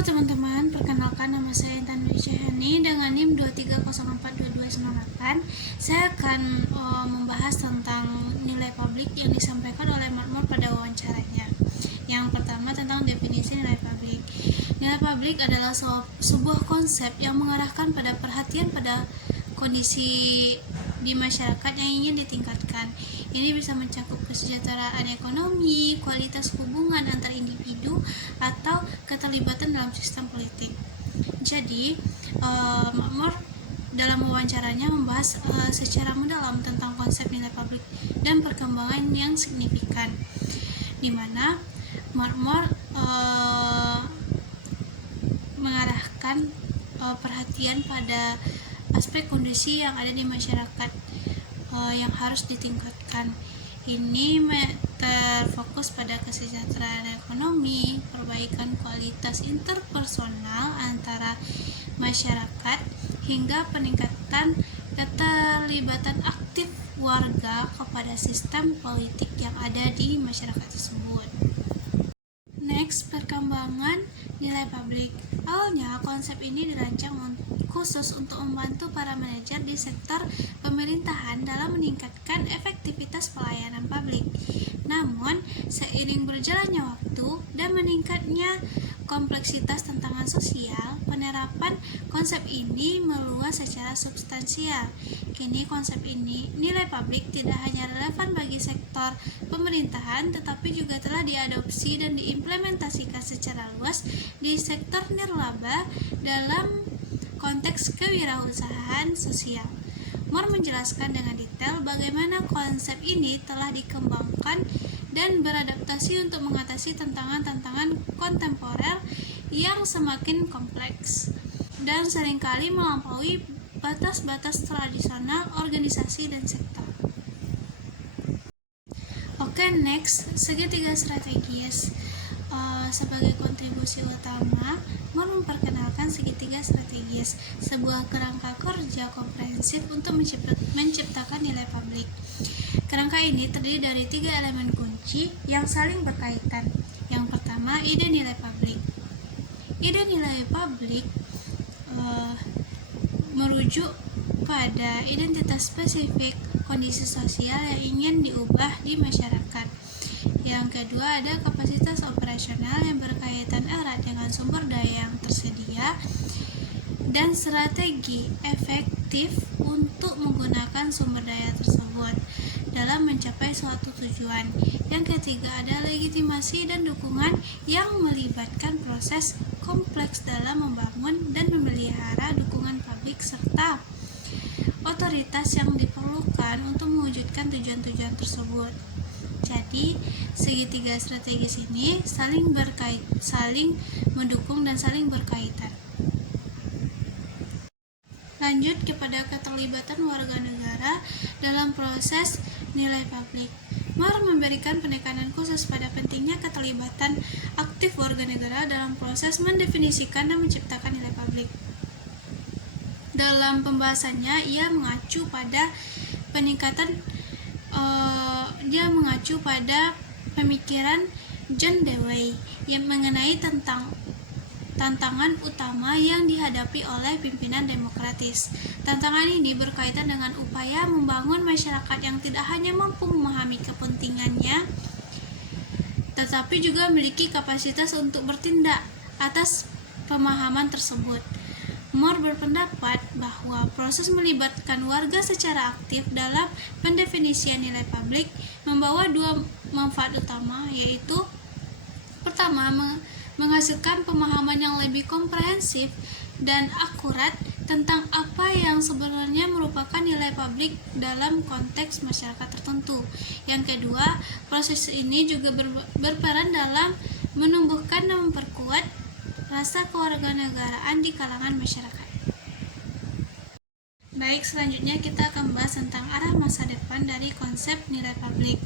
Halo teman-teman, perkenalkan nama saya Intan Dwi Syahani dengan NIM 2304298. Saya akan membahas tentang nilai publik yang disampaikan oleh Marmor pada wawancaranya. Yang pertama tentang definisi nilai publik. Nilai publik adalah sebuah konsep yang mengarahkan pada perhatian pada kondisi di masyarakat yang ingin ditingkatkan. Ini bisa mencakup kesejahteraan ekonomi, kualitas hubungan antar individu, atau keterlibatan dalam sistem politik. Jadi, Makmur dalam wawancaranya membahas secara mendalam tentang konsep nilai publik dan perkembangan yang signifikan, di mana Makmur mengarahkan perhatian pada aspek kondisi yang ada di masyarakat yang harus ditingkatkan. Ini terfokus pada kesejahteraan ekonomi, perbaikan kualitas interpersonal antara masyarakat, hingga peningkatan keterlibatan aktif warga kepada sistem politik yang ada di masyarakat tersebut. Next, perkembangan nilai publik. Awalnya, konsep ini dirancang khusus untuk membantu para manajer di sektor pemerintahan dalam meningkatkan efektivitas pelayanan publik. Namun, seiring berjalannya waktu dan meningkatnya kompleksitas tantangan sosial, penerapan konsep ini meluas secara substansial. Kini konsep ini, nilai publik, tidak hanya relevan bagi sektor pemerintahan, tetapi juga telah diadopsi dan diimplementasikan secara luas di sektor nirlaba dalam konteks kewirausahaan sosial. Moore menjelaskan dengan detail bagaimana konsep ini telah dikembangkan dan beradaptasi untuk mengatasi tantangan-tantangan kontemporer yang semakin kompleks dan seringkali melampaui batas-batas tradisional organisasi dan sektor. Oke, next, segitiga strategis. Sebagai kontribusi utama, Moore memperkenalkan segitiga strategis, sebuah kerangka kerja komprehensif untuk menciptakan nilai publik. Kerangka ini terdiri dari 3 elemen kunci yang saling berkaitan. Yang pertama, ide nilai publik. Ide nilai publik merujuk pada identitas spesifik kondisi sosial yang ingin diubah di masyarakat. Yang kedua, ada kapasitas operasional yang berkaitan erat dengan sumber daya yang tersedia dan strategi efektif untuk menggunakan sumber daya tersebut dalam mencapai suatu tujuan. Yang ketiga, ada legitimasi dan dukungan yang melibatkan proses kompleks dalam membangun dan memelihara dukungan publik serta otoritas yang diperlukan untuk mewujudkan tujuan-tujuan tersebut. Jadi, segitiga strategis ini saling mendukung dan saling berkaitan. Lanjut kepada keterlibatan warga negara dalam proses nilai publik. Moore memberikan penekanan khusus pada pentingnya keterlibatan aktif warga negara dalam proses mendefinisikan dan menciptakan nilai publik. Dalam pembahasannya, ia mengacu pada pemikiran John Dewey yang mengenai tentang tantangan utama yang dihadapi oleh pimpinan demokratis. Tantangan ini berkaitan dengan upaya membangun masyarakat yang tidak hanya mampu memahami kepentingannya, tetapi juga memiliki kapasitas untuk bertindak atas pemahaman tersebut. Moore berpendapat bahwa proses melibatkan warga secara aktif dalam pendefinisian nilai publik membawa 2 manfaat utama, yaitu pertama, menghasilkan pemahaman yang lebih komprehensif dan akurat tentang apa yang sebenarnya merupakan nilai publik dalam konteks masyarakat tertentu. Yang kedua, proses ini juga berperan dalam menumbuhkan dan memperkuat rasa kewarganegaraan di kalangan masyarakat. Baik, selanjutnya kita akan membahas tentang arah masa depan dari konsep nilai publik.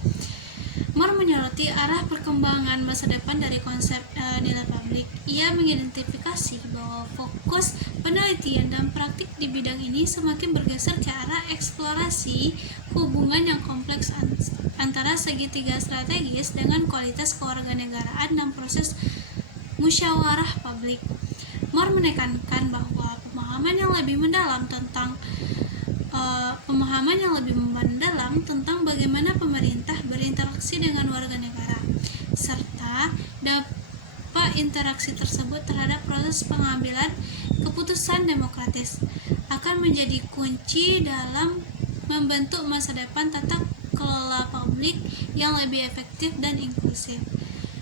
Moore menyoroti arah perkembangan masa depan dari konsep nilai publik. Ia mengidentifikasi bahwa fokus penelitian dan praktik di bidang ini semakin bergeser ke arah eksplorasi hubungan yang kompleks antara segitiga strategis dengan kualitas kewarganegaraan dan proses musyawarah publik. Moore menekankan bahwa pemahaman yang lebih mendalam tentang bagaimana pemerintah berinteraksi dengan warga negara, serta dampak interaksi tersebut terhadap proses pengambilan keputusan demokratis akan menjadi kunci dalam membentuk masa depan tata kelola publik yang lebih efektif dan inklusif.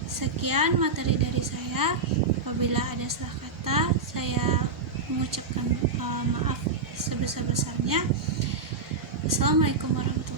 Sekian materi dari saya. Apabila ada salah kata, saya mengucapkan maaf sebesar-besarnya. Assalamualaikum warahmatullahi wabarakatuh.